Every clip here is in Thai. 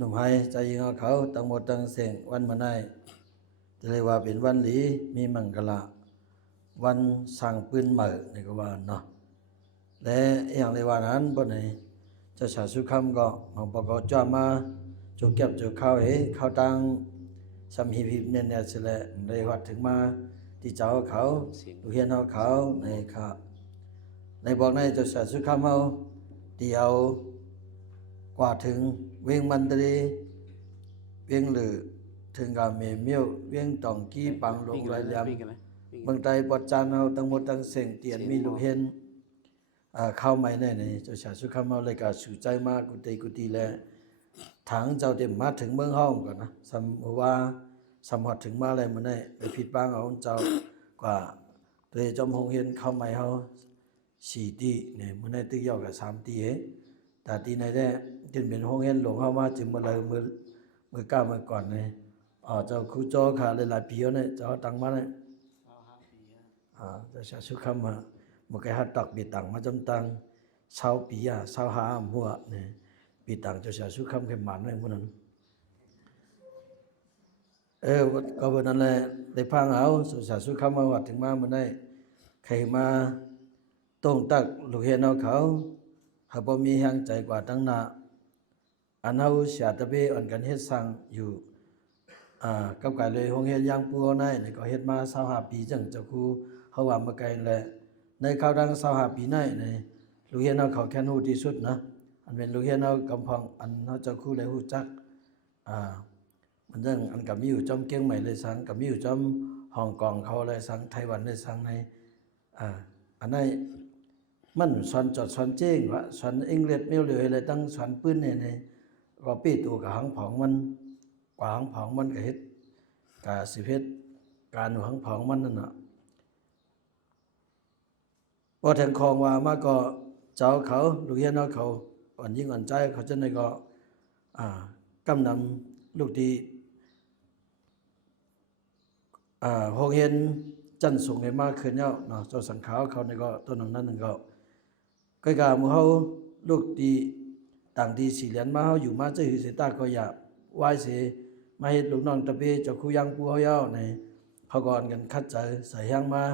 หนุ่มไฮใจยิงเอาเขาตั้งหมดตั้งเสียงวันมาได้จะเรียกว่าเป็นวันหลีมีมังกรวันสั่งปืนเหม่อในก็ว่าเนาะและอย่างในวันนั้นบนนี้จะฉาสุคำก็มังปกจ้ามาจุกเก็บจุกเข้าเข้าตังสำหีบเนี่ยสิแหละในวัดถึงมาที่เจ้าเขาดูเฮียนเอาเขาในครับในบอกในจะฉาสุคำเอาเดียวกว่าถึงเวียงมันตรีเวียงหรือถึงกับเมียวเวียงตองกี้ปังลงไรยำบางใจปอดจานเอาตั้งหมดตั้งเสียงเตียนมีลูกเห็นเข้าไม่แน่ในเจ้าชาสุขมาเลยก็สู่ใจมากกุฏิแล้วถังเจ้าเต็มมาถึงเมืองห้องก่อนนะสมว่าสมหัดถึงมาอะไรมันได้ไปผิดบ้างเอาเจ้ากว่าโดยจอมหงเห็นเข้าไม่เขา4 ตีเนี่ยมันได้ตึกยาวกับ3 ตีแต่ตีไหนได้จึงเป็นห้องเห็นหลวงเข้ามาจึงมาเลยมือก้าวมาก่อนเลยเจ้าครูโจขาหลายปีแล้วเนี่ยเจ้าตังมาเนี่ยเจ้าชาสุขมาmột cái hạt đặc biệt tặng mà trong tăng 6 ปี25หัวเนี่ยปีต่างเจ้าชายสุขคำเข็มหมันเลยพวกนั้นก็วันนั้นแหละได้พังเอาเจ้าชายสุขคำมาวัดถึงมามันได้ใครมาต้งตักลูกเห็นเอาเขาหากบ่มีแห่งใจกว่าตั้งหน้าอันเฮาเสียตะเบอันกันเฮ็ดสั่งอยู่กับกายเลยโรงเรียนยางปูเอาได้นี่ก็เฮ็ดมา25 ปีจังเจ้าครูเฮาว่ามาไกลแหละในข่าวดัง25 ปีในลูกเฮียนเอาเขาแค่นฮู้ที่สุดนะอันเป็นลูกเฮียนเอากำพังอันเฮาเจ้าคู่เลยฮู้จักมันจังอันก็มีอยู่จอมเกียงใหม่เลยสังก็มีอยู่จอมฮ่องกงเขาเลยสังไต้หวันเลยสังในอันนั้นมันสอนจอดสอนเจ้งว่าสอนอังกฤษไม่เหลือเลยตั้งสอนปืนนี่ก็ปีตัวกับหังผองมันกว่าหังผองมันก็เฮ็ดก็สิเฮ็ดการหังผองมันนั่นน่ะพอแทงคองว่ามาก็เจ้าเขาลูกเฮียนเอาเขาอ่อนยิ่งอ่อนใจเขาจะในก็กำนำลูกดีโรงเรียนจันสูงให้มากขึ้นแล้วเนาะเจ้าสังขาวเขาในก็ต้นนั้นนึงก็ก็กะหมู่เฮาลูกดีต่างดี4 เหรียญมาเฮาอยู่มาจะหือเสตาก็อยากไหว้สิมาเฮ็ดลูกน้องตะเปเจ้าคู่ยังปูเฮาเย้าในเขาก่อนกันคัดใจใส่ยังมา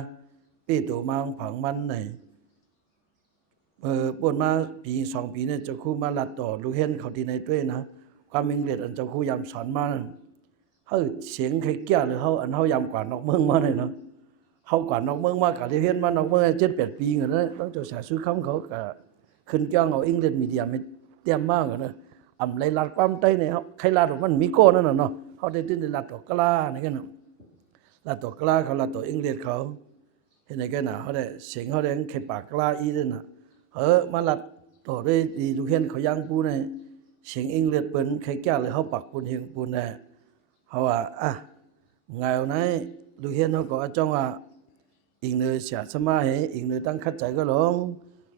ปีตัวมาผังมันในปวนมาปี2 ปีเนี่ยเจ้าครูมาลัดต่อลูกเห็นเขาที่ในด้วยนะความอังกฤษอันเจ้าครูยำสอนมาเฮ้ยเสียงใครแก่หรือเฮาอันเฮายำกว่านอกเมืองมาเลยเนาะเฮากว่านอกเมืองมากะที่เห็นมานอกเมือง7-8 ปีกันนะต้องเจ้าสายซื้อคำเขาก็ขึ้นจ้างเอาอังกฤษมีเดียไม่เตรียมมากกันนะอำไรลัดความใต้เนี่ยใครลัดมันมีโก้นั่นน่ะเนาะเฮาได้ตื่นได้ลัดต่อกล้านี่กันลัดต่อกล้าเขาลัดต่ออังกฤษเขาเห็นไหนกันนะเขาได้เสียงเขาได้แค่ปากกล้าอีด้วยนะมาลัดต่อด้วยดีลูกเห็นเขายังปูในเสียงอังกฤษเปิ้นใครแก่เลยเขาปักปูนเฮงปูนได้เขาว่าไงเอาไหนลูกเห็นเขาก็จ้องว่าอีกเนื้อเสียสมาเหอีกเนื้อตั้งคัดใจก็หลง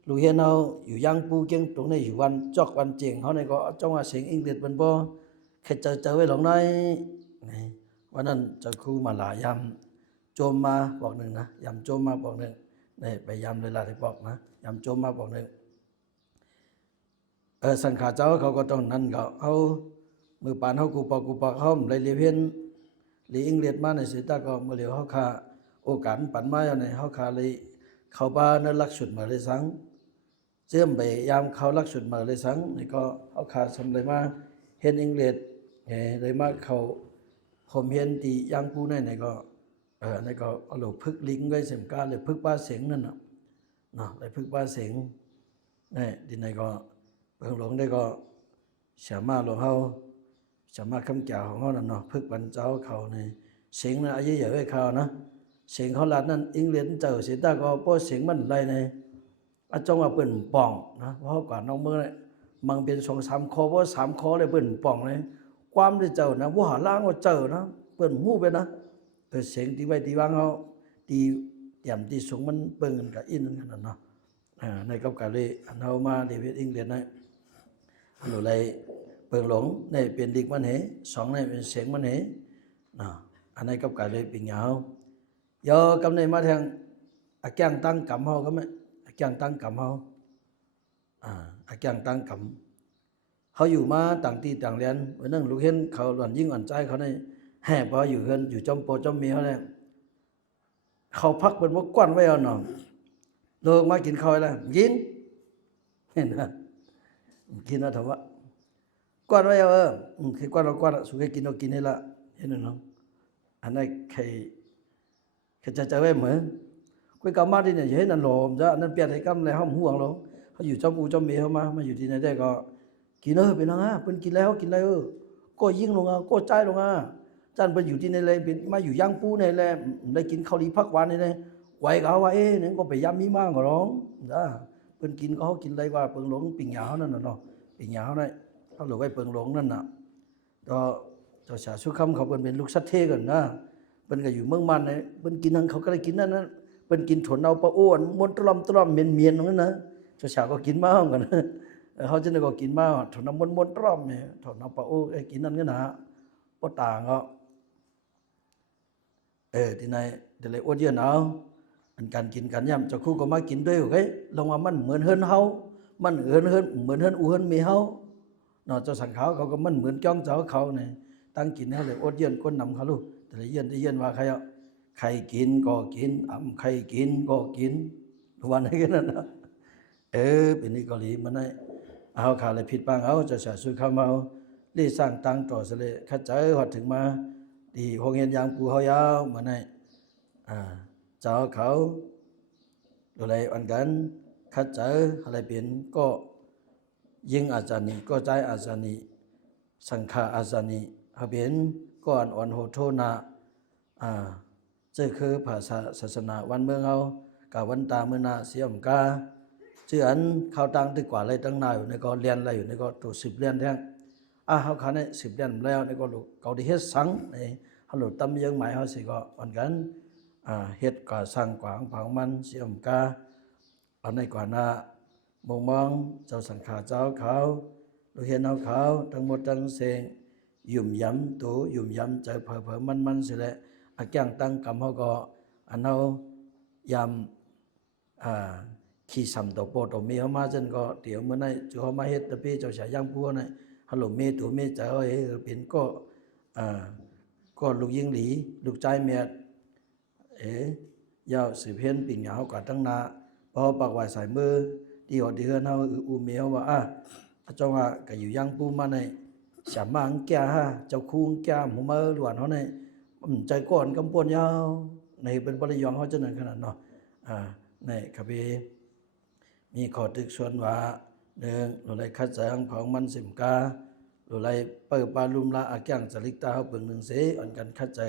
ลูกเห็นเขาอยู่ยังปูเก่งตรงนี้อยู่วันจอกวันเจียงเขาในก็จ้องว่าเสียงอังกฤษเป็นบ่แค่เจอไว้หลงไหนวันนั้นจะครูมาหลายยำโจมมาบอกหนึ่งนะยำโจมมาบอกหนึ่งนี่ไปยำเลยล่ะที่บอกนะยำโจมมาบอกหนึ่งสังขาเจ้าเขาก็ต้องนั่นก็เอามือปานเขากูปอกเขาเลยเรียนเพี้ยนเรียนอังกฤษมาในสิตาก็เมื่อเรียวเขาขาโอกาสปั่นมาอย่างไรเขาขาเลยเขาบ้านนั่นลักสุดมาเลยสังเชื่อมไปยำเขาลักสุดมาเลยสังนี่ก็เขาขาสำเลยมาเห็นอังกฤษเลยมาเขาผมเห็นตียังปูในไหนก็นี่ก็เอาหลบพึกลิงไว้เสมการเลยพึกบ้าเสียงนั่นน่ะเลยพึกบ้าเสียงนี่ดินไหนก็เพิ่งหลงได้ก็สามารถหลงเขาสามารถคำจ่าของเขานั่นเนาะพึกบรรเจ้าเขาในเสียงนั้นอายุเยอะไอ้เขานะเสียงเขาหลัดนั่นอังกฤษเจอเสียตาก็เพราะเสียงมันไรในจงว่าเปิ่นป่องนะเพราะก่อนน้องเมื่อมันเป็น2-3 ข้อเพราะ3 ข้อเลยเปิ่นป่องเลยความได้เจอนะว่าหาล่างว่าเจอนะเปิ่นหู้ไปนะเสียงที่ไว้ที่วางเขาตีเตรียมที่สูงมันเปิ่งกันกับอินกันนั่นเนาะในกับการเลยอันเอามาเรียนอังกฤษนะอันอะไรเปิ่งหลงในเป็นดิกมันเห2ในเป็นเสียงมันเหอันในกับการเลยเป็นเหงายอกำในมาทางแกงตั้งกำเฮาก็ไหมแกงตั้งกำเฮาแกงตั้งก เขาอยู่มาต่างที่ต่างเรียนวันนั้นลูกเห็นเขาหล่อนยิ่งอ่อนใจเขาในแห่พออยู่เฮือนอยู่จอมโปจอมเมียวเนี่ยเขาพักเป็นว่ากว้านไว้เอาหน่อลงมากินข้าวแล้วกินเห็นนะกินนะถามว่ากว้านไว้เอาคือกว้านเรากว้านสุขให้กินเรากินนี่ละเห็นน้องอันนั้นใครจะไว้เหมือนคุยกับมาที่เนี่ยเห็นนั่นหลอมจ้ะนั่นเปลี่ยนให้กำเลยห้องห่วงเราเขาอยู่จอมอูจอมเมียวมาอยู่ที่ไหนได้ก็กินเป็นยังไงเป็นกินแล้วกินแล้วก็ยิ่งลงก็ใจลงจันเป็นอยู่ที่ในเลยเป็นมาอยู่ย่างปูในเลยได้กินข้าวดีพักวันในเลยไว้เขาว่าเนี่ยก็ไปย้ำมีมากกว่าร้องจ้าเป็นกินเขากินอะไรว่าเปิงหลงปิ่งยาวนั่นน่ะเนาะปิ่งยาวนั่นเขาหลงไว้เปิงหลงนั่นน่ะก็เจ้าชายสุขำเขาเป็นลูกสัตว์เทกันนะเป็นก็อยู่เมืองมันเนี่ยเป็นกินนั่นเขาก็ได้กินนั่นนะเป็นกินถั่วเน่าปลาอ้วนม้วนตรอมเมียนตรงนั้นนะเจ้าชายก็กินมาเหมือนกันเขาจะนึกว่ากินมาถั่วน้ำม้วนตรอมเนี่ยถั่วน้ำปลาอ้วนกินนั่นก็นะปอต่างก็ที่ไหนเดี๋ยวเลยอดเยอะเอาอันการกินกันย่ำเจ้าคู่ก็มากินด้วยโอเคลงมามันเหมือนเฮิรนเฮามันเหมือนเฮิรนอูเฮิรนมีเฮาเนาะเจ้าสังเขาเขาก็มันเหมือนจ้องเจ้าเขาเนี่ยตั้งกินเขาเลยอดเย็นคนนำเขาลูกแต่ละเย็นว่าใครอ่ะใครกินก็กินใครกินก็กินวันนี้กันนะเป็นนี่เกาหลีมันได้เอาข่าวอะไรผิดบ้างเอาจะสาสุดเข้ามารีสร้างตังต่อเสลขัดใจหัดถึงมาดีห้องเรียนยางปูเขายาวเหมือนไงเจ้าเขาอะไรอันกันขัดใจอะไรเปลี่ยนก็ยิงอาจารย์นี่ก็ใจอาจารย์นี่สังฆาอาจารย์นี่เขาเปลี่ยนก็อ่อนโหโทนาเจ้าคือภาษาศาสนาวันเมืองเอากับวันตาเมื่อนาเสียมกาชื่ออันเขาตั้งที่กว่าอะไรตั้งนานอยู่ในก็เรียนอะไรอยู่ในก็ตัว10 เรียนแท้เขาขาเนี่ย10 เรียนแล้วในก็ลูกเขาได้เฮ็ดสังในเขาหลุดตั้มยังหมายเขาสิก็วันกันเฮ็ดก่อสร้างกวางผังมันเสียมกาเอาในกว่าหน้ามองเจ้าสังฆาเจ้าเขาเราเห็นเอาเขาทั้งหมดทั้งเสงยุ่มย้ำตัวยุ่มย้ำใจเผลอมันสิแหละอาแก้งตั้งกรรมเขาก็อันเอาย้ำขี้สัมตัวโปตัวมีเขามาจนก็เดี๋ยวเมื่อไหร่จะเขามาเฮ็ดตะพี่เจ้าชายย่างพัวเนี่ยฮัลโหลเมตัวเมเจ้าเป็นก็ลูกยิงหลีลูกใจเมียยาวสืบเพี้ยนปิ่งเหงากับตั้งนาพอปากไหวสายมือที่หัวเดือนเขาอูเมียวว่าเจ้าว่าก็อยู่ย่างปูมาในสามังแก่ฮะเจ้าคุ้งแก่หัวมือหลวนเขาในใจก่อนกำปนยาวในเป็นปริยองเขาจะหนึ่งขนาดเนาะในคบีมีขอตึกส่วนว่าหนึ่งหรือไรคัดแสงของมันสิมกาหรือไรเปิดปาลุมละอาแก้งจริกตาเขาเปิงหนึ่งเสอันกันคัดใจ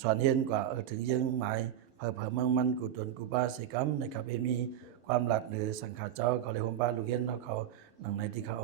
สอนเห็นกว่าถึงยังหมายเผอมันกุตนกุบาสิกรรมในคบีมีความหลักหรือสังขารเจ้าเขาเลยหมบ้านลูกเห็นเขาหนังในที่เขา